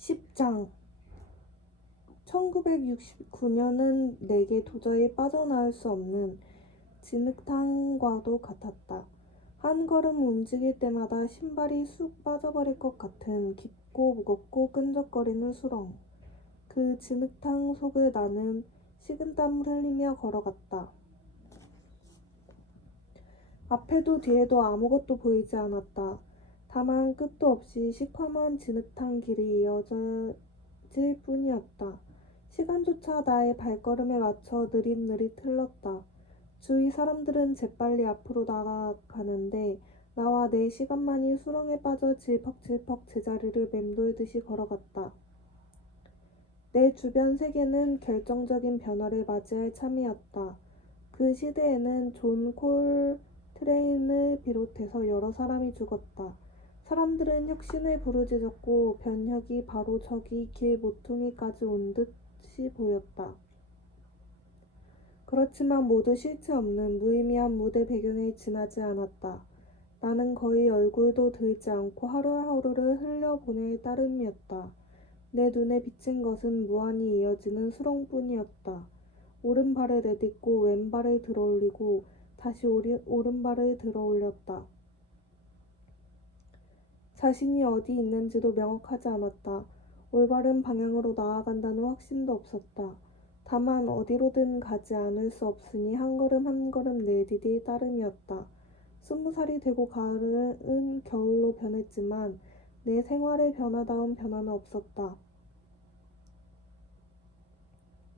10장 1969년은 내게 도저히 빠져나올 수 없는 진흙탕과도 같았다. 한 걸음 움직일 때마다 신발이 쑥 빠져버릴 것 같은 깊고 무겁고 끈적거리는 수렁. 그 진흙탕 속을 나는 식은땀을 흘리며 걸어갔다. 앞에도 뒤에도 아무것도 보이지 않았다. 다만 끝도 없이 시커먼 진흙탕 길이 이어질 뿐이었다. 시간조차 나의 발걸음에 맞춰 느릿느릿 흘렀다. 주위 사람들은 재빨리 앞으로 나아가는데 나와 내 시간만이 수렁에 빠져 질퍽질퍽 제자리를 맴돌듯이 걸어갔다. 내 주변 세계는 결정적인 변화를 맞이할 참이었다. 그 시대에는 존 콜트레인을 비롯해서 여러 사람이 죽었다. 사람들은 혁신을 부르짖었고 변혁이 바로 저기 길 모퉁이까지 온 듯이 보였다. 그렇지만 모두 실체 없는 무의미한 무대 배경에 지나지 않았다. 나는 거의 얼굴도 들지 않고 하루하루를 흘려보낼 따름이었다. 내 눈에 비친 것은 무한히 이어지는 수렁뿐이었다. 오른발을 내딛고 왼발을 들어올리고 다시 오른발을 들어올렸다. 자신이 어디 있는지도 명확하지 않았다. 올바른 방향으로 나아간다는 확신도 없었다. 다만 어디로든 가지 않을 수 없으니 한 걸음 한 걸음 내디딜 따름이었다. 20살이 되고 가을은 겨울로 변했지만 내 생활의 변화다운 변화는 없었다.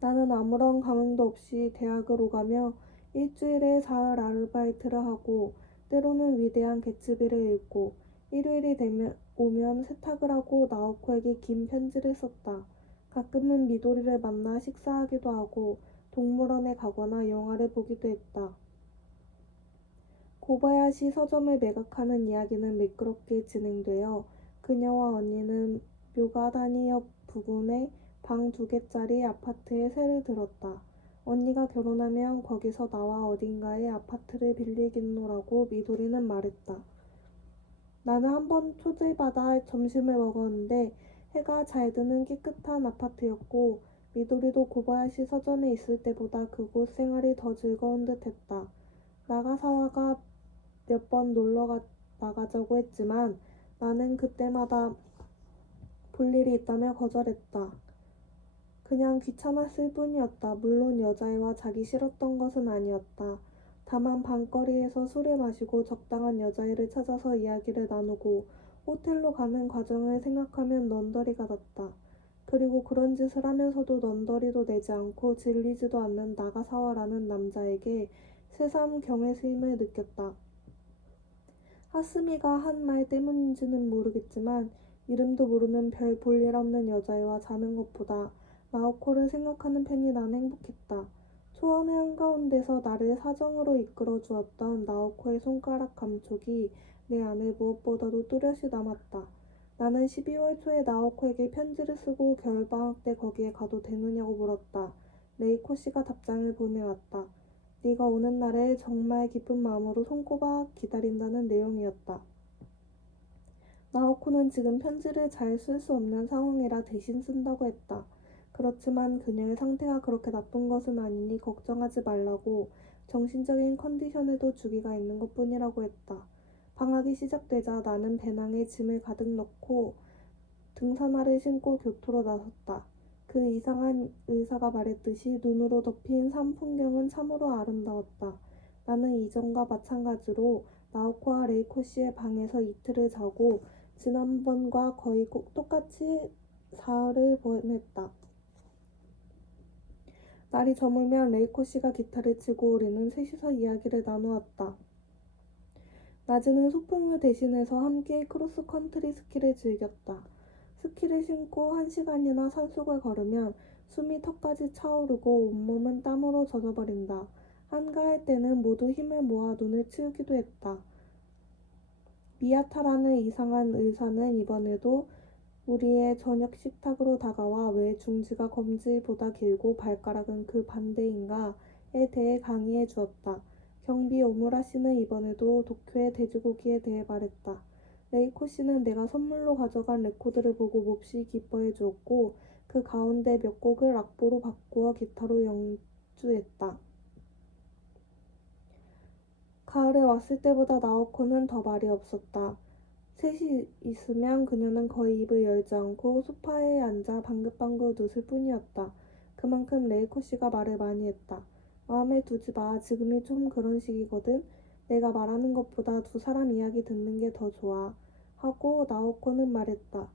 나는 아무런 감흥도 없이 대학을 오가며 일주일에 사흘 아르바이트를 하고 때로는 위대한 개츠비를 읽고 일요일이 오면 세탁을 하고 나오코에게 긴 편지를 썼다. 가끔은 미도리를 만나 식사하기도 하고 동물원에 가거나 영화를 보기도 했다. 고바야시 서점을 매각하는 이야기는 매끄럽게 진행되어 그녀와 언니는 묘가다니 옆 부근의 방 2개짜리 아파트에 세를 들었다. 언니가 결혼하면 거기서 나와 어딘가에 아파트를 빌리겠노라고 미도리는 말했다. 나는 한번 초들바다 점심을 먹었는데 해가 잘 드는 깨끗한 아파트였고 미도리도 고바야시 서점에 있을 때보다 그곳 생활이 더 즐거운 듯 했다. 나가사와가 몇 번 놀러 나가자고 했지만 나는 그때마다 볼 일이 있다며 거절했다. 그냥 귀찮았을 뿐이었다. 물론 여자애와 자기 싫었던 것은 아니었다. 다만 밤거리에서 술을 마시고 적당한 여자애를 찾아서 이야기를 나누고 호텔로 가는 과정을 생각하면 넌더리가 났다. 그리고 그런 짓을 하면서도 넌더리도 내지 않고 질리지도 않는 나가사와라는 남자에게 새삼 경외심을 느꼈다. 하스미가 한 말 때문인지는 모르겠지만 이름도 모르는 별 볼일 없는 여자애와 자는 것보다 나오코를 생각하는 편이 난 행복했다. 초원의 한가운데서 나를 사정으로 이끌어 주었던 나오코의 손가락 감촉이 내 안에 무엇보다도 뚜렷이 남았다. 나는 12월 초에 나오코에게 편지를 쓰고 겨울방학 때 거기에 가도 되느냐고 물었다. 레이코 씨가 답장을 보내왔다. 네가 오는 날을 정말 기쁜 마음으로 손꼽아 기다린다는 내용이었다. 나오코는 지금 편지를 잘 쓸 수 없는 상황이라 대신 쓴다고 했다. 그렇지만 그녀의 상태가 그렇게 나쁜 것은 아니니 걱정하지 말라고 정신적인 컨디션에도 주기가 있는 것뿐이라고 했다. 방학이 시작되자 나는 배낭에 짐을 가득 넣고 등산화를 신고 교토로 나섰다. 그 이상한 의사가 말했듯이 눈으로 덮인 산 풍경은 참으로 아름다웠다. 나는 이전과 마찬가지로 나오코와 레이코 씨의 방에서 이틀을 자고 지난번과 거의 똑같이 사흘을 보냈다. 날이 저물면 레이코 씨가 기타를 치고 우리는 셋이서 이야기를 나누었다. 낮에는 소풍을 대신해서 함께 크로스컨트리 스키를 즐겼다. 스키를 신고 1시간이나 산속을 걸으면 숨이 턱까지 차오르고 온몸은 땀으로 젖어버린다. 한가할 때는 모두 힘을 모아 눈을 치우기도 했다. 미야타라는 이상한 의사는 이번에도 우리의 저녁 식탁으로 다가와 왜 중지가 검지보다 길고 발가락은 그 반대인가에 대해 강의해 주었다. 경비 오무라 씨는 이번에도 도쿄의 돼지고기에 대해 말했다. 레이코 씨는 내가 선물로 가져간 레코드를 보고 몹시 기뻐해 주었고 그 가운데 몇 곡을 악보로 바꾸어 기타로 연주했다. 가을에 왔을 때보다 나오코는 더 말이 없었다. 셋이 있으면 그녀는 거의 입을 열지 않고 소파에 앉아 방긋방긋 웃을 뿐이었다. 그만큼 레이코 씨가 말을 많이 했다. 마음에 두지 마. 지금이 좀 그런 시기거든. 내가 말하는 것보다 두 사람 이야기 듣는 게 더 좋아. 하고 나오코는 말했다.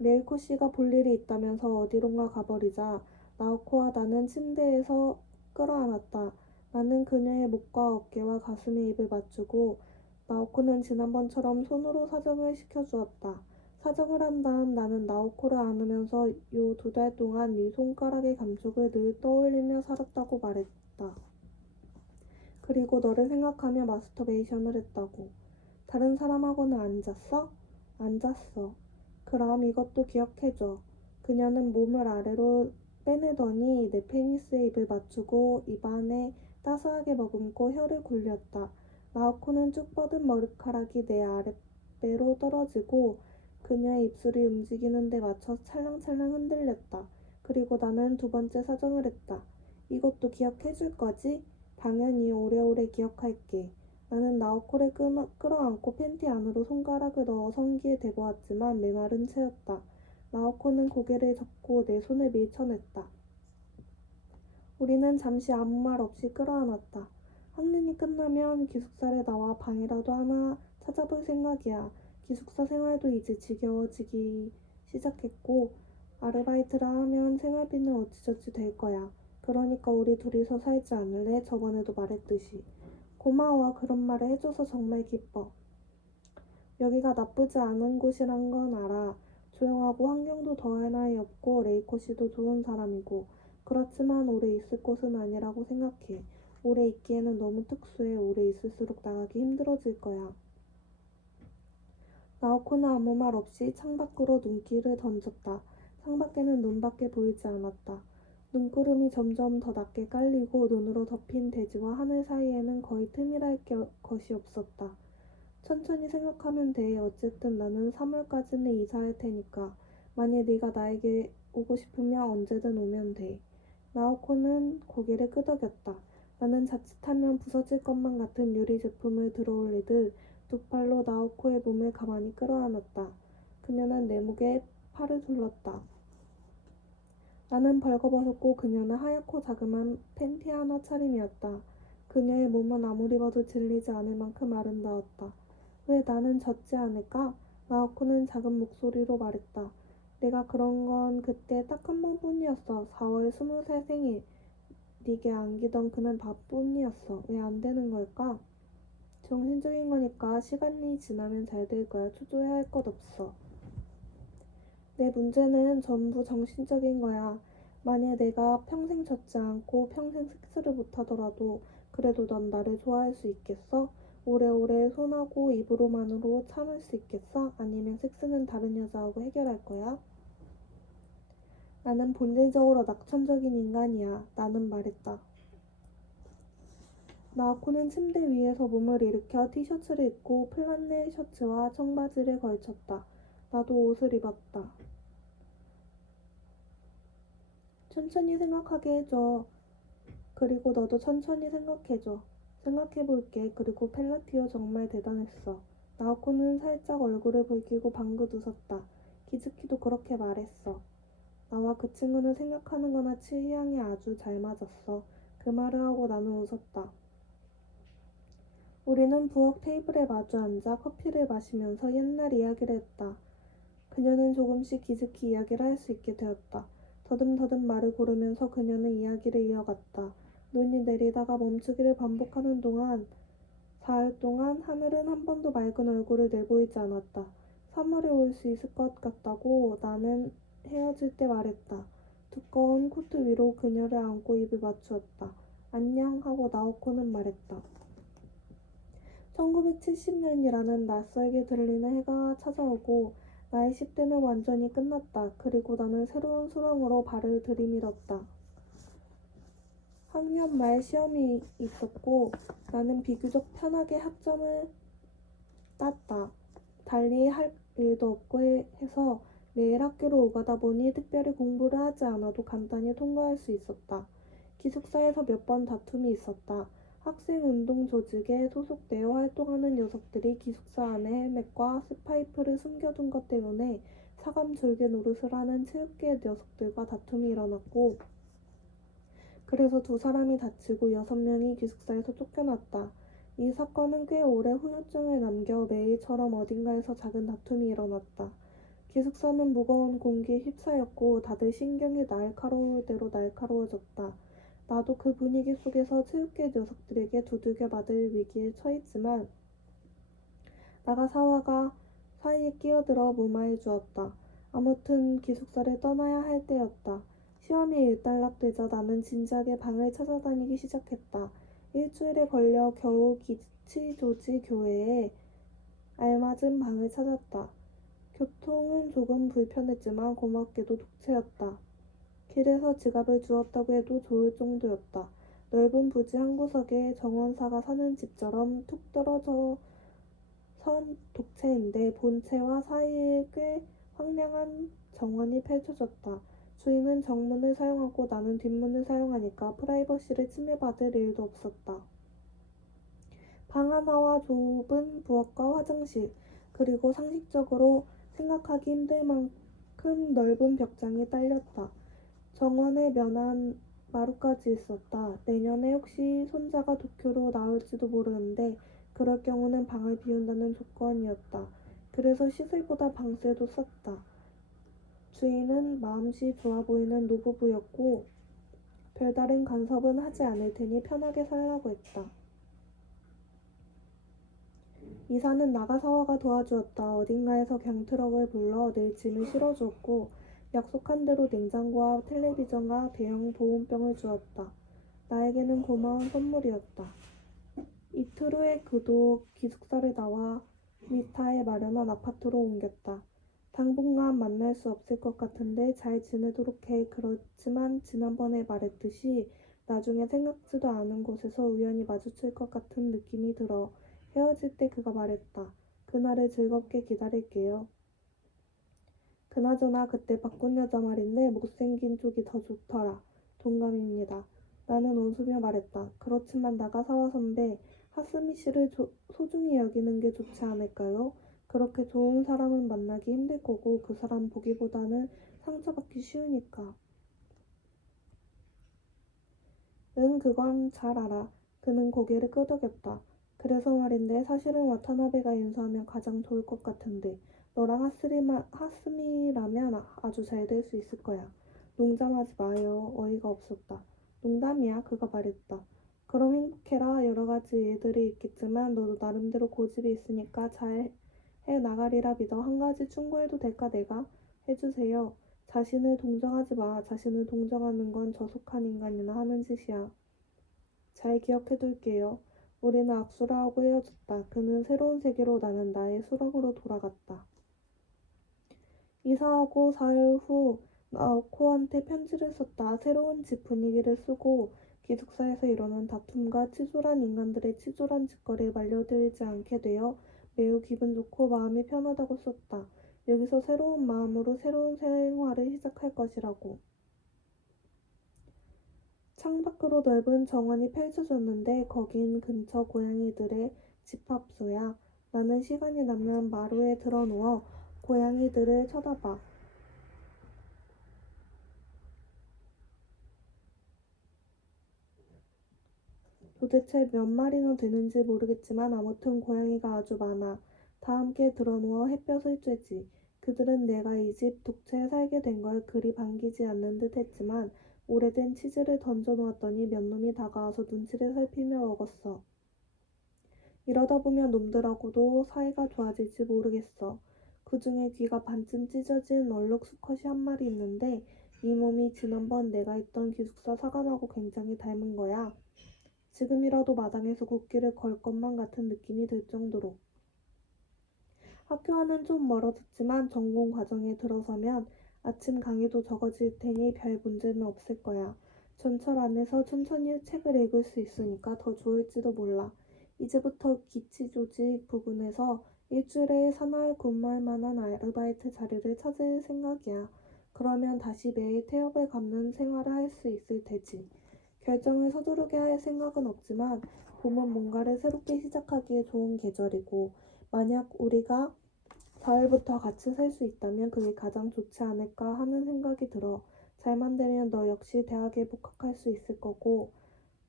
레이코 씨가 볼 일이 있다면서 어디론가 가버리자 나오코와 나는 침대에서 끌어안았다. 나는 그녀의 목과 어깨와 가슴에 입을 맞추고 나오코는 지난번처럼 손으로 사정을 시켜주었다. 사정을 한 다음 나는 나오코를 안으면서 요 2달 동안 네 손가락의 감촉을 늘 떠올리며 살았다고 말했다. 그리고 너를 생각하며 마스터베이션을 했다고. 다른 사람하고는 안 잤어? 안 잤어. 그럼 이것도 기억해줘. 그녀는 몸을 아래로 빼내더니 내 페니스에 입을 맞추고 입안에 따스하게 머금고 혀를 굴렸다. 나오코는 쭉 뻗은 머리카락이 내 아랫배로 떨어지고 그녀의 입술이 움직이는 데 맞춰 찰랑찰랑 흔들렸다. 그리고 나는 두 번째 사정을 했다. 이것도 기억해줄 거지? 당연히 오래오래 기억할게. 나는 나오코를 끌어안고 팬티 안으로 손가락을 넣어 성기에 대보았지만 메마른 채였다. 나오코는 고개를 젓고 내 손을 밀쳐냈다. 우리는 잠시 아무 말 없이 끌어안았다. 학년이 끝나면 기숙사를 나와 방이라도 하나 찾아볼 생각이야. 기숙사 생활도 이제 지겨워지기 시작했고 아르바이트를 하면 생활비는 어찌저찌 될 거야. 그러니까 우리 둘이서 살지 않을래? 저번에도 말했듯이. 고마워. 그런 말을 해줘서 정말 기뻐. 여기가 나쁘지 않은 곳이란 건 알아. 조용하고 환경도 더할 나위 없고 레이코 씨도 좋은 사람이고 그렇지만 오래 있을 곳은 아니라고 생각해. 오래 있기에는 너무 특수해. 오래 있을수록 나가기 힘들어질 거야. 나오코는 아무 말 없이 창밖으로 눈길을 던졌다. 창밖에는 눈밖에 보이지 않았다. 눈구름이 점점 더 낮게 깔리고 눈으로 덮인 대지와 하늘 사이에는 거의 틈이랄 것이 없었다. 천천히 생각하면 돼. 어쨌든 나는 3월까지는 이사할 테니까. 만일 네가 나에게 오고 싶으면 언제든 오면 돼. 나오코는 고개를 끄덕였다. 나는 자칫하면 부서질 것만 같은 유리 제품을 들어올리듯 두 팔로 나오코의 몸을 가만히 끌어안았다. 그녀는 내 목에 팔을 둘렀다. 나는 벌거벗었고 그녀는 하얗고 자그마한 팬티 하나 차림이었다. 그녀의 몸은 아무리 봐도 질리지 않을 만큼 아름다웠다. 왜 나는 젖지 않을까? 나오코는 작은 목소리로 말했다. 내가 그런 건 그때 딱 한 번뿐이었어. 4월 20살 생일. 네게 안기던 그날 밤뿐이었어. 왜 안 되는 걸까? 정신적인 거니까 시간이 지나면 잘 될 거야. 초조해할 것 없어. 내 문제는 전부 정신적인 거야. 만일 내가 평생 젖지 않고 평생 섹스를 못하더라도 그래도 넌 나를 좋아할 수 있겠어? 오래오래 손하고 입으로만으로 참을 수 있겠어? 아니면 섹스는 다른 여자하고 해결할 거야? 나는 본질적으로 낙천적인 인간이야. 나는 말했다. 나코는 침대 위에서 몸을 일으켜 티셔츠를 입고 플란넬 셔츠와 청바지를 걸쳤다. 나도 옷을 입었다. 천천히 생각하게 해줘. 그리고 너도 천천히 생각해줘. 생각해볼게. 그리고 펠라티오 정말 대단했어. 나오코는 살짝 얼굴을 붉히고 방긋 웃었다. 기즈키도 그렇게 말했어. 나와 그 친구는 생각하는 거나 취향이 아주 잘 맞았어. 그 말을 하고 나는 웃었다. 우리는 부엌 테이블에 마주 앉아 커피를 마시면서 옛날 이야기를 했다. 그녀는 조금씩 기즈키 이야기를 할 수 있게 되었다. 더듬더듬 말을 고르면서 그녀는 이야기를 이어갔다. 눈이 내리다가 멈추기를 반복하는 동안 사흘 동안 하늘은 한 번도 맑은 얼굴을 내보이지 않았다. 3월에 올 수 있을 것 같다고 나는 헤어질 때 말했다. 두꺼운 코트 위로 그녀를 안고 입을 맞추었다. 안녕 하고 나오코는 말했다. 1970년이라는 낯설게 들리는 해가 찾아오고 나의 10대는 완전히 끝났다. 그리고 나는 새로운 수렁으로 발을 들이밀었다. 학년 말 시험이 있었고 나는 비교적 편하게 학점을 땄다. 달리 할 일도 없고 해서 매일 학교로 오가다 보니 특별히 공부를 하지 않아도 간단히 통과할 수 있었다. 기숙사에서 몇 번 다툼이 있었다. 학생운동 조직에 소속되어 활동하는 녀석들이 기숙사 안에 헬멧과 스파이프를 숨겨둔 것 때문에 사감 졸개 노릇을 하는 체육계 녀석들과 다툼이 일어났고, 그래서 두 사람이 다치고 6명이 기숙사에서 쫓겨났다. 이 사건은 꽤 오래 후유증을 남겨 매일처럼 어딘가에서 작은 다툼이 일어났다. 기숙사는 무거운 공기에 휩싸였고 다들 신경이 날카로울 대로 날카로워졌다. 나도 그 분위기 속에서 체육계 녀석들에게 두들겨 맞을 위기에 처했지만 나가사와가 사이에 끼어들어 무마해 주었다. 아무튼 기숙사를 떠나야 할 때였다. 시험이 일단락되자 나는 진지하게 방을 찾아다니기 시작했다. 일주일에 걸려 겨우 기치조지 교회에 알맞은 방을 찾았다. 교통은 조금 불편했지만 고맙게도 독채였다. 길에서 지갑을 주웠다고 해도 좋을 정도였다. 넓은 부지 한 구석에 정원사가 사는 집처럼 툭 떨어져 선 독채인데 본체와 사이에 꽤 황량한 정원이 펼쳐졌다. 주인은 정문을 사용하고 나는 뒷문을 사용하니까 프라이버시를 침해받을 일도 없었다. 방 하나와 좁은 부엌과 화장실, 그리고 상식적으로 생각하기 힘들 만큼 넓은 벽장이 딸렸다. 정원에 면한 마루까지 있었다. 내년에 혹시 손자가 도쿄로 나올지도 모르는데 그럴 경우는 방을 비운다는 조건이었다. 그래서 시세보다 방세도 쌌다. 주인은 마음씨 좋아 보이는 노부부였고 별다른 간섭은 하지 않을 테니 편하게 살라고 했다. 이사는 나가사와가 도와주었다. 어딘가에서 경트럭을 불러 늘 짐을 실어주었고 약속한 대로 냉장고와 텔레비전과 대형 보온병을 주었다. 나에게는 고마운 선물이었다. 이틀 후에 그도 기숙사를 나와 미타에 마련한 아파트로 옮겼다. 당분간 만날 수 없을 것 같은데 잘 지내도록 해. 그렇지만 지난번에 말했듯이 나중에 생각지도 않은 곳에서 우연히 마주칠 것 같은 느낌이 들어. 헤어질 때 그가 말했다. 그날을 즐겁게 기다릴게요. 그나저나 그때 바꾼 여자 말인데 못생긴 쪽이 더 좋더라. 동감입니다. 나는 웃으며 말했다. 그렇지만 나가사와 선배, 하스미 씨를 소중히 여기는 게 좋지 않을까요? 그렇게 좋은 사람을 만나기 힘들 거고 그 사람 보기보다는 상처받기 쉬우니까. 응, 그건 잘 알아. 그는 고개를 끄덕였다. 그래서 말인데 사실은 와타나베가 인수하면 가장 좋을 것 같은데 너랑 하스미라면 아주 잘 될 수 있을 거야. 농담하지 마요. 어이가 없었다. 농담이야. 그가 말했다. 그럼 행복해라. 여러 가지 일들이 있겠지만 너도 나름대로 고집이 있으니까 잘 해나가리라 믿어. 한 가지 충고해도 될까 내가? 해주세요. 자신을 동정하지 마. 자신을 동정하는 건 저속한 인간이나 하는 짓이야. 잘 기억해둘게요. 우리는 악수를 하고 헤어졌다. 그는 새로운 세계로 나는 나의 수락으로 돌아갔다. 이사하고 사흘 후 나오코한테 편지를 썼다. 새로운 집 분위기를 쓰고 기숙사에서 일어난 다툼과 치졸한 인간들의 치졸한 짓거리에 말려들지 않게 되어 매우 기분 좋고 마음이 편하다고 썼다. 여기서 새로운 마음으로 새로운 생활을 시작할 것이라고. 창밖으로 넓은 정원이 펼쳐졌는데 거긴 근처 고양이들의 집합소야. 나는 시간이 나면 마루에 드러누워 고양이들을 쳐다봐. 도대체 몇 마리나 되는지 모르겠지만 아무튼 고양이가 아주 많아. 다 함께 드러누워 햇볕을 쬐지. 그들은 내가 이 집 독채에 살게 된 걸 그리 반기지 않는 듯 했지만 오래된 치즈를 던져놓았더니 몇 놈이 다가와서 눈치를 살피며 먹었어. 이러다 보면 놈들하고도 사이가 좋아질지 모르겠어. 그 중에 귀가 반쯤 찢어진 얼룩 수컷이 한 마리 있는데 이 몸이 지난번 내가 있던 기숙사 사감하고 굉장히 닮은 거야. 지금이라도 마당에서 국기를 걸 것만 같은 느낌이 들 정도로. 학교와는 좀 멀어졌지만 전공 과정에 들어서면 아침 강의도 적어질 테니 별 문제는 없을 거야. 전철 안에서 천천히 책을 읽을 수 있으니까 더 좋을지도 몰라. 이제부터 기치조직 부근에서 일주일에 사나이 근무할 만한 아르바이트 자리를 찾을 생각이야. 그러면 다시 매일 태업을 갚는 생활을 할 수 있을 테지. 결정을 서두르게 할 생각은 없지만 봄은 뭔가를 새롭게 시작하기에 좋은 계절이고 만약 우리가 가을부터 같이 살 수 있다면 그게 가장 좋지 않을까 하는 생각이 들어. 잘만 되면 너 역시 대학에 복학할 수 있을 거고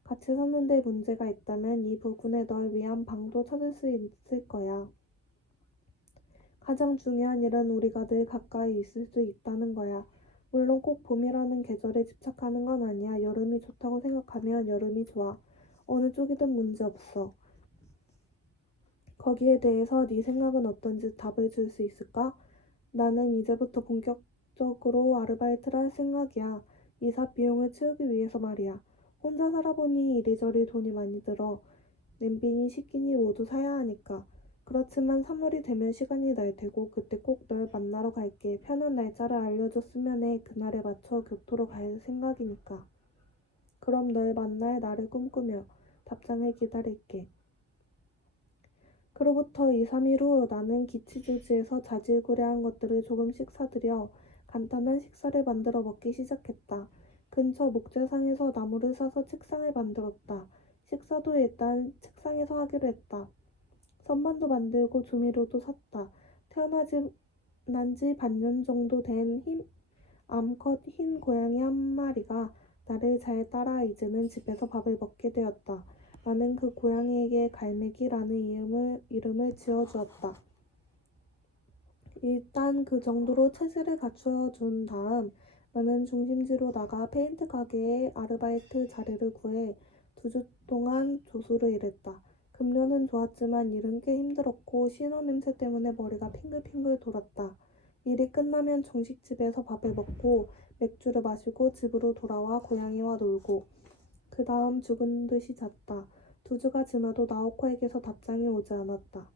같이 사는데 문제가 있다면 이 부분에 널 위한 방도 찾을 수 있을 거야. 가장 중요한 일은 우리가 늘 가까이 있을 수 있다는 거야. 물론 꼭 봄이라는 계절에 집착하는 건 아니야. 여름이 좋다고 생각하면 여름이 좋아. 어느 쪽이든 문제 없어. 거기에 대해서 네 생각은 어떤지 답을 줄 수 있을까? 나는 이제부터 본격적으로 아르바이트를 할 생각이야. 이사 비용을 채우기 위해서 말이야. 혼자 살아보니 이리저리 돈이 많이 들어. 냄비니 식기니 모두 사야 하니까. 그렇지만 3월이 되면 시간이 날 테고 그때 꼭 널 만나러 갈게. 편한 날짜를 알려줬으면 해. 그날에 맞춰 교토로 갈 생각이니까. 그럼 널 만날 날을 꿈꾸며 답장을 기다릴게. 그로부터 2, 3일 후 나는 기치조지에서 자질구레한 것들을 조금씩 사들여 간단한 식사를 만들어 먹기 시작했다. 근처 목재상에서 나무를 사서 책상을 만들었다. 식사도 일단 책상에서 하기로 했다. 선반도 만들고 조미료도 샀다. 태어나지 난지 반년 정도 된 암컷 흰 고양이 한 마리가 나를 잘 따라 이제는 집에서 밥을 먹게 되었다. 나는 그 고양이에게 갈매기라는 이름을 지어주었다. 일단 그 정도로 체질을 갖추어 준 다음 나는 중심지로 나가 페인트 가게에 아르바이트 자리를 구해 2주 동안 조수를 일했다. 급료는 좋았지만 일은 꽤 힘들었고 신혼 냄새 때문에 머리가 핑글핑글 돌았다. 일이 끝나면 정식집에서 밥을 먹고 맥주를 마시고 집으로 돌아와 고양이와 놀고 그 다음 죽은 듯이 잤다. 2주가 지나도 나오코에게서 답장이 오지 않았다.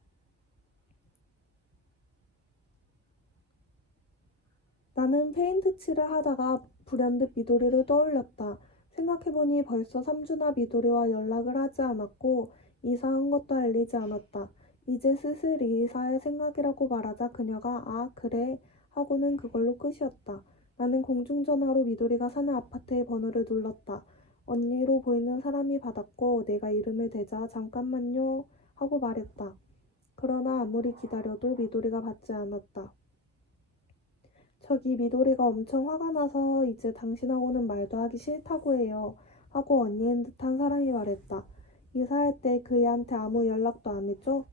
나는 페인트 칠을 하다가 불현듯 미도리를 떠올렸다. 생각해보니 벌써 3주나 미도리와 연락을 하지 않았고 이사한 것도 알리지 않았다. 이제 슬슬 이사할 생각이라고 말하자 그녀가 아 그래 하고는 그걸로 끝이었다. 나는 공중전화로 미도리가 사는 아파트의 번호를 눌렀다. 언니로 보이는 사람이 받았고 내가 이름을 대자 잠깐만요 하고 말했다. 그러나 아무리 기다려도 미도리가 받지 않았다. 저기 미도리가 엄청 화가 나서 이제 당신하고는 말도 하기 싫다고 해요. 하고 언니인 듯한 사람이 말했다. 이사할 때 그 애한테 아무 연락도 안 했죠?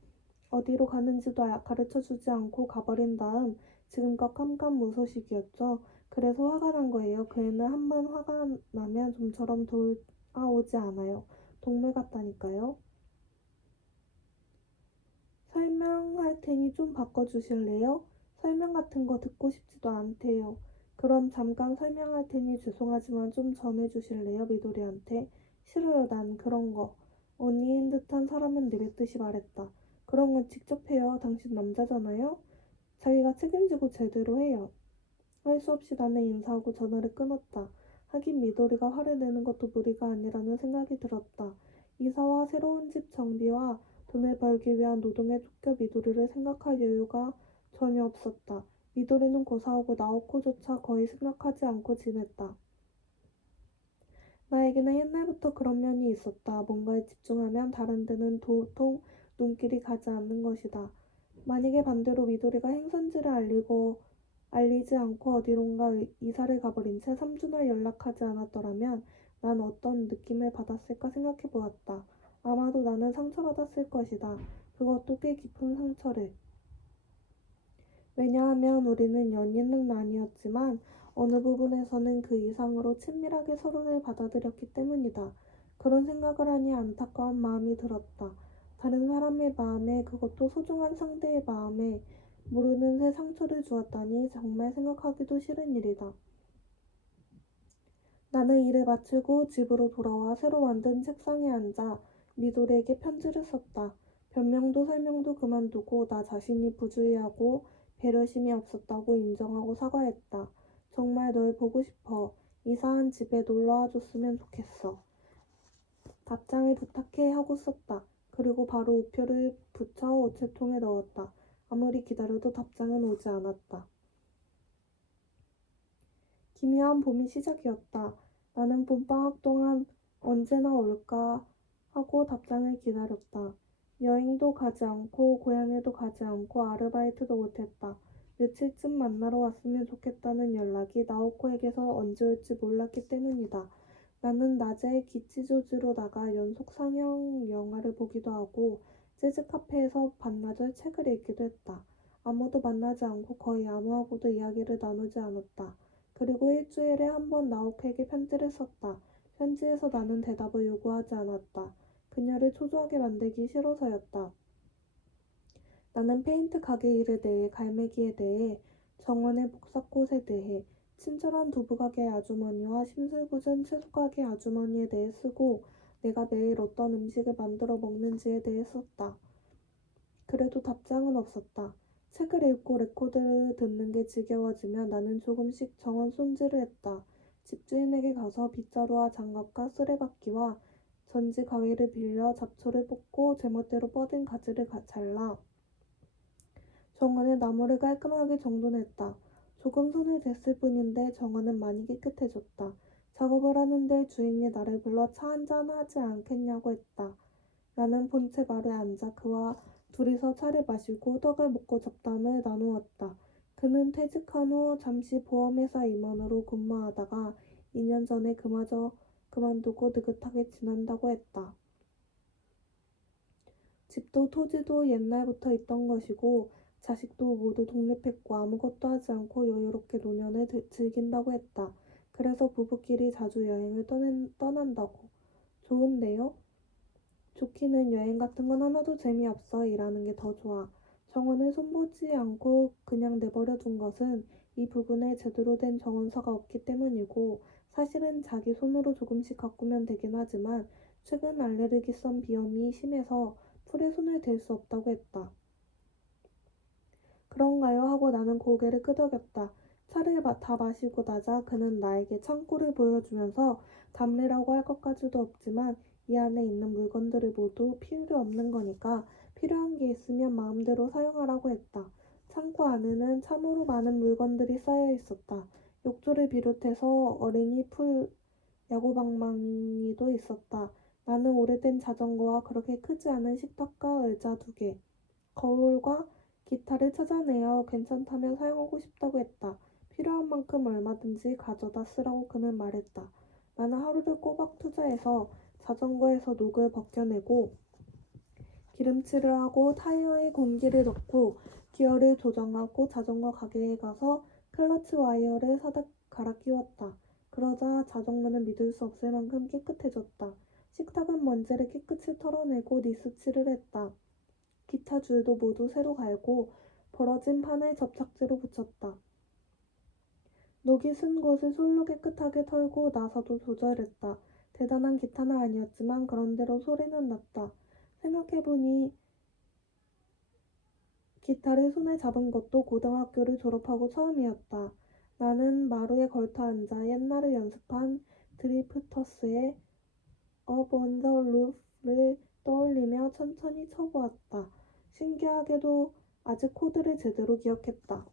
어디로 가는지도 가르쳐주지 않고 가버린 다음 지금껏 깜깜무소식이었죠. 그래서 화가 난 거예요. 그 애는 한 번 화가 나면 좀처럼 돌아오지 않아요. 동물 같다니까요. 설명할 테니 좀 바꿔주실래요? 설명 같은 거 듣고 싶지도 않대요. 그럼 잠깐 설명할 테니 죄송하지만 좀 전해주실래요? 미도리한테. 싫어요, 난 그런 거. 언니인 듯한 사람은 내뱉듯이 말했다. 그런 건 직접 해요. 당신 남자잖아요? 자기가 책임지고 제대로 해요. 할 수 없이 나는 인사하고 전화를 끊었다. 하긴 미도리가 화를 내는 것도 무리가 아니라는 생각이 들었다. 이사와 새로운 집 정비와 돈을 벌기 위한 노동에 쫓겨 미도리를 생각할 여유가 전혀 없었다. 미도리는 고사하고 나오코조차 거의 생각하지 않고 지냈다. 나에게는 옛날부터 그런 면이 있었다. 뭔가에 집중하면 다른 데는 도통 눈길이 가지 않는 것이다. 만약에 반대로 미도리가 행선지를 알리지 않고 어디론가 이사를 가버린 채 3주나 연락하지 않았더라면 난 어떤 느낌을 받았을까 생각해 보았다. 아마도 나는 상처받았을 것이다. 그것도 꽤 깊은 상처를. 왜냐하면 우리는 연인은 아니었지만 어느 부분에서는 그 이상으로 친밀하게 서로를 받아들였기 때문이다. 그런 생각을 하니 안타까운 마음이 들었다. 다른 사람의 마음에 그것도 소중한 상대의 마음에 모르는 새 상처를 주었다니 정말 생각하기도 싫은 일이다. 나는 일을 마치고 집으로 돌아와 새로 만든 책상에 앉아 미도리에게 편지를 썼다. 변명도 설명도 그만두고 나 자신이 부주의하고 배려심이 없었다고 인정하고 사과했다. 정말 널 보고 싶어. 이사한 집에 놀러와 줬으면 좋겠어. 답장을 부탁해 하고 썼다. 그리고 바로 우표를 붙여 우체통에 넣었다. 아무리 기다려도 답장은 오지 않았다. 기묘한 봄이 시작이었다. 나는 봄방학 동안 언제나 올까 하고 답장을 기다렸다. 여행도 가지 않고 고향에도 가지 않고 아르바이트도 못했다. 며칠쯤 만나러 왔으면 좋겠다는 연락이 나오코에게서 언제 올지 몰랐기 때문이다. 나는 낮에 기치조지로 나가 연속 상영 영화를 보기도 하고 재즈 카페에서 반나절 책을 읽기도 했다. 아무도 만나지 않고 거의 아무하고도 이야기를 나누지 않았다. 그리고 일주일에 한 번 나오코에게 편지를 썼다. 편지에서 나는 대답을 요구하지 않았다. 그녀를 초조하게 만들기 싫어서였다. 나는 페인트 가게 일에 대해, 갈매기에 대해, 정원의 복사꽃에 대해, 친절한 두부가게 아주머니와 심술궂은 채소가게 아주머니에 대해 쓰고 내가 매일 어떤 음식을 만들어 먹는지에 대해 썼다. 그래도 답장은 없었다. 책을 읽고 레코드를 듣는 게 지겨워지면 나는 조금씩 정원 손질을 했다. 집주인에게 가서 빗자루와 장갑과 쓰레받기와 전지 가위를 빌려 잡초를 뽑고 제멋대로 뻗은 가지를 잘라 정원의 나무를 깔끔하게 정돈했다. 조금 손을 댔을 뿐인데 정원은 많이 깨끗해졌다. 작업을 하는데 주인이 나를 불러 차 한잔 하지 않겠냐고 했다. 나는 본체 마루에 앉아 그와 둘이서 차를 마시고 떡을 먹고 잡담을 나누었다. 그는 퇴직한 후 잠시 보험회사 임원으로 근무하다가 2년 전에 그마저 그만두고 느긋하게 지낸다고 했다. 집도 토지도 옛날부터 있던 것이고 자식도 모두 독립했고 아무것도 하지 않고 여유롭게 노년을 즐긴다고 했다. 그래서 부부끼리 자주 여행을 떠난다고. 좋은데요? 좋기는 여행 같은 건 하나도 재미없어. 일하는 게 더 좋아. 정원을 손보지 않고 그냥 내버려 둔 것은 이 부분에 제대로 된 정원사가 없기 때문이고 사실은 자기 손으로 조금씩 가꾸면 되긴 하지만 최근 알레르기성 비염이 심해서 풀에 손을 댈 수 없다고 했다. 그런가요? 하고 나는 고개를 끄덕였다. 차를 다 마시고 나자 그는 나에게 창고를 보여주면서 담례라고 할 것까지도 없지만 이 안에 있는 물건들을 모두 필요 없는 거니까 필요한 게 있으면 마음대로 사용하라고 했다. 창고 안에는 참으로 많은 물건들이 쌓여 있었다. 욕조를 비롯해서 어린이 풀, 야구방망이도 있었다. 나는 오래된 자전거와 그렇게 크지 않은 식탁과 의자 2개, 거울과 기타를 찾아내어 괜찮다면 사용하고 싶다고 했다. 필요한 만큼 얼마든지 가져다 쓰라고 그는 말했다. 나는 하루를 꼬박 투자해서 자전거에서 녹을 벗겨내고 기름칠을 하고 타이어에 공기를 넣고 기어를 조정하고 자전거 가게에 가서 클러치 와이어를 사다 갈아 끼웠다. 그러자 자전거는 믿을 수 없을 만큼 깨끗해졌다. 식탁은 먼지를 깨끗이 털어내고 니스칠을 했다. 기타 줄도 모두 새로 갈고 벌어진 판을 접착제로 붙였다. 녹이 쓴 곳을 솔로 깨끗하게 털고 나서도 조절했다. 대단한 기타는 아니었지만 그런대로 소리는 났다. 생각해보니 기타를 손에 잡은 것도 고등학교를 졸업하고 처음이었다. 나는 마루에 걸터 앉아 옛날에 연습한 드리프터스의 Up on the Roof를 떠올리며 천천히 쳐보았다. 신기하게도 아직 코드를 제대로 기억했다.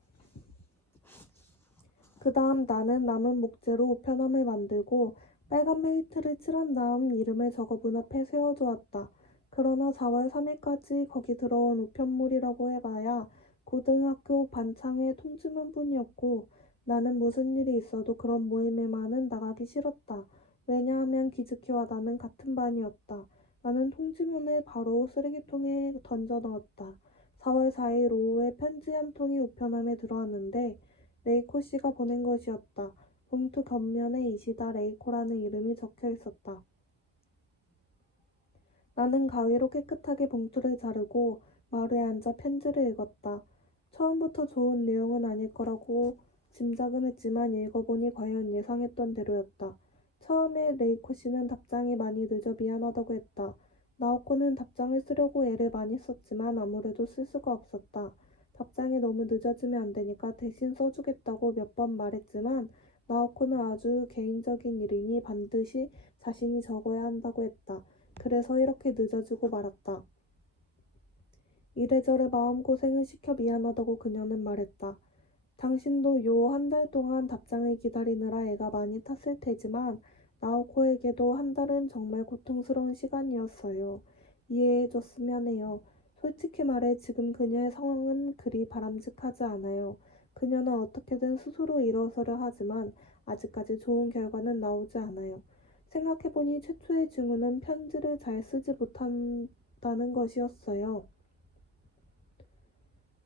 그 다음 나는 남은 목재로 우편함을 만들고 빨간 페인트를 칠한 다음 이름을 적어 문 앞에 세워두었다. 그러나 4월 3일까지 거기 들어온 우편물이라고 해봐야 고등학교 반창의 통지문뿐이었고 나는 무슨 일이 있어도 그런 모임에만은 나가기 싫었다. 왜냐하면 기즈키와 나는 같은 반이었다. 나는 통지문을 바로 쓰레기통에 던져 넣었다. 4월 4일 오후에 편지 한 통이 우편함에 들어왔는데 레이코 씨가 보낸 것이었다. 봉투 겉면에 이시다 레이코라는 이름이 적혀 있었다. 나는 가위로 깨끗하게 봉투를 자르고 마루에 앉아 편지를 읽었다. 처음부터 좋은 내용은 아닐 거라고 짐작은 했지만 읽어보니 과연 예상했던 대로였다. 처음에 레이코 씨는 답장이 많이 늦어 미안하다고 했다. 나오코는 답장을 쓰려고 애를 많이 썼지만 아무래도 쓸 수가 없었다. 답장이 너무 늦어지면 안 되니까 대신 써주겠다고 몇 번 말했지만 나오코는 아주 개인적인 일이니 반드시 자신이 적어야 한다고 했다. 그래서 이렇게 늦어지고 말았다. 이래저래 마음고생을 시켜 미안하다고 그녀는 말했다. 당신도 요 한 달 동안 답장을 기다리느라 애가 많이 탔을 테지만 나오코에게도 한 달은 정말 고통스러운 시간이었어요. 이해해줬으면 해요. 솔직히 말해 지금 그녀의 상황은 그리 바람직하지 않아요. 그녀는 어떻게든 스스로 일어서려 하지만 아직까지 좋은 결과는 나오지 않아요. 생각해보니 최초의 징후는 편지를 잘 쓰지 못한다는 것이었어요.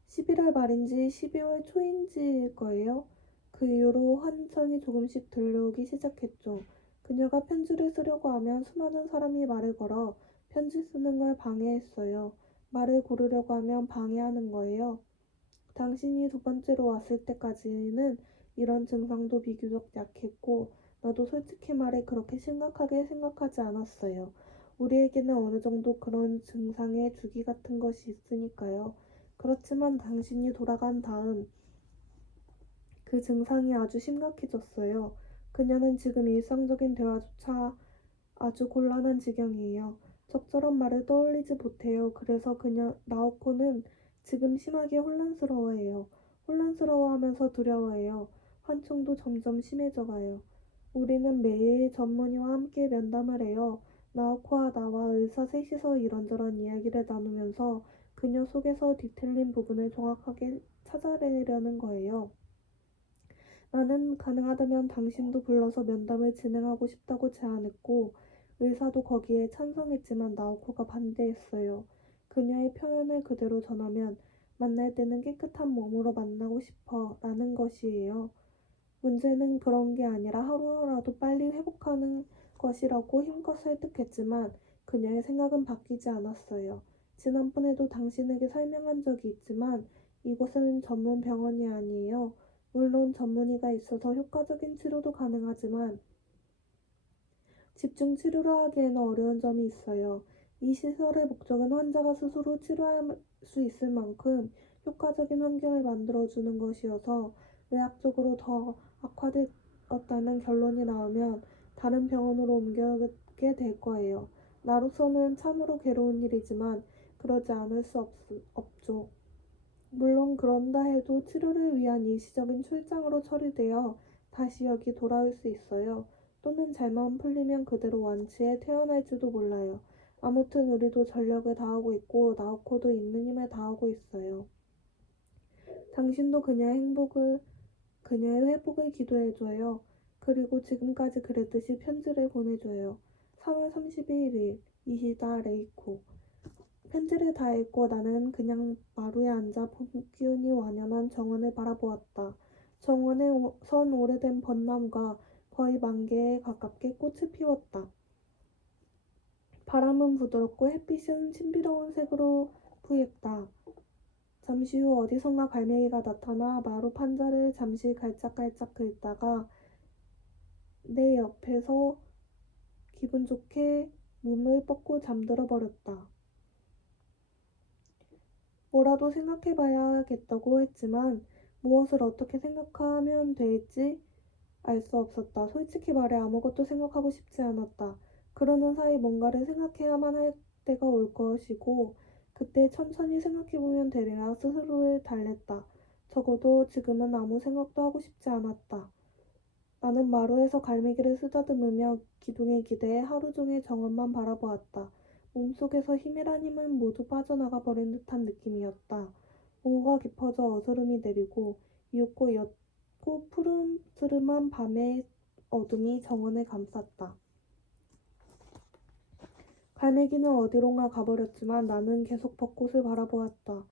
11월 말인지 12월 초인지일 거예요. 그 이후로 환청이 조금씩 들려오기 시작했죠. 그녀가 편지를 쓰려고 하면 수많은 사람이 말을 걸어 편지 쓰는 걸 방해했어요. 말을 고르려고 하면 방해하는 거예요. 당신이 두 번째로 왔을 때까지는 이런 증상도 비교적 약했고 나도 솔직히 말해 그렇게 심각하게 생각하지 않았어요. 우리에게는 어느 정도 그런 증상의 주기 같은 것이 있으니까요. 그렇지만 당신이 돌아간 다음 그 증상이 아주 심각해졌어요. 그녀는 지금 일상적인 대화조차 아주 곤란한 지경이에요. 적절한 말을 떠올리지 못해요. 그래서 나오코는 지금 심하게 혼란스러워해요. 혼란스러워하면서 두려워해요. 환청도 점점 심해져가요. 우리는 매일 전문의와 함께 면담을 해요. 나오코와 나와 의사 셋이서 이런저런 이야기를 나누면서 그녀 속에서 뒤틀린 부분을 정확하게 찾아내려는 거예요. 나는 가능하다면 당신도 불러서 면담을 진행하고 싶다고 제안했고 의사도 거기에 찬성했지만 나오코가 반대했어요. 그녀의 표현을 그대로 전하면 만날 때는 깨끗한 몸으로 만나고 싶어 라는 것이에요. 문제는 그런 게 아니라 하루라도 빨리 회복하는 것이라고 힘껏 설득했지만 그녀의 생각은 바뀌지 않았어요. 지난번에도 당신에게 설명한 적이 있지만 이곳은 전문 병원이 아니에요. 물론 전문의가 있어서 효과적인 치료도 가능하지만 집중 치료를 하기에는 어려운 점이 있어요. 이 시설의 목적은 환자가 스스로 치료할 수 있을 만큼 효과적인 환경을 만들어주는 것이어서 의학적으로 더 악화되었다는 결론이 나오면 다른 병원으로 옮겨게 될 거예요. 나로서는 참으로 괴로운 일이지만 그러지 않을 수 없죠. 물론 그런다 해도 치료를 위한 일시적인 출장으로 처리되어 다시 여기 돌아올 수 있어요. 또는 잘만 풀리면 그대로 완치해 태어날지도 몰라요. 아무튼 우리도 전력을 다하고 있고 나오코도 있는 힘을 다하고 있어요. 당신도 그녀의 회복을 기도해줘요. 그리고 지금까지 그랬듯이 편지를 보내줘요. 3월 31일 이시다 레이코. 편지를 다 읽고 나는 그냥 마루에 앉아 봄 기운이 완연한 정원을 바라보았다. 정원에 선 오래된 벚나무가 거의 만개에 가깝게 꽃을 피웠다. 바람은 부드럽고 햇빛은 신비로운 색으로 부했다. 잠시 후 어디선가 갈매기가 나타나 마루 판자를 잠시 갈짝갈짝 긁다가 내 옆에서 기분 좋게 몸을 뻗고 잠들어 버렸다. 뭐라도 생각해봐야겠다고 했지만 무엇을 어떻게 생각하면 될지 알 수 없었다. 솔직히 말해 아무것도 생각하고 싶지 않았다. 그러는 사이 뭔가를 생각해야만 할 때가 올 것이고 그때 천천히 생각해보면 되리라 스스로를 달랬다. 적어도 지금은 아무 생각도 하고 싶지 않았다. 나는 마루에서 갈매기를 쓰다듬으며 기둥에 기대해 하루 종일 정원만 바라보았다. 몸속에서 힘이란 힘은 모두 빠져나가 버린 듯한 느낌이었다. 오후가 깊어져 어스름이 내리고 이윽고 옅고 푸름스름한 밤의 어둠이 정원을 감쌌다. 갈매기는 어디론가 가버렸지만 나는 계속 벚꽃을 바라보았다.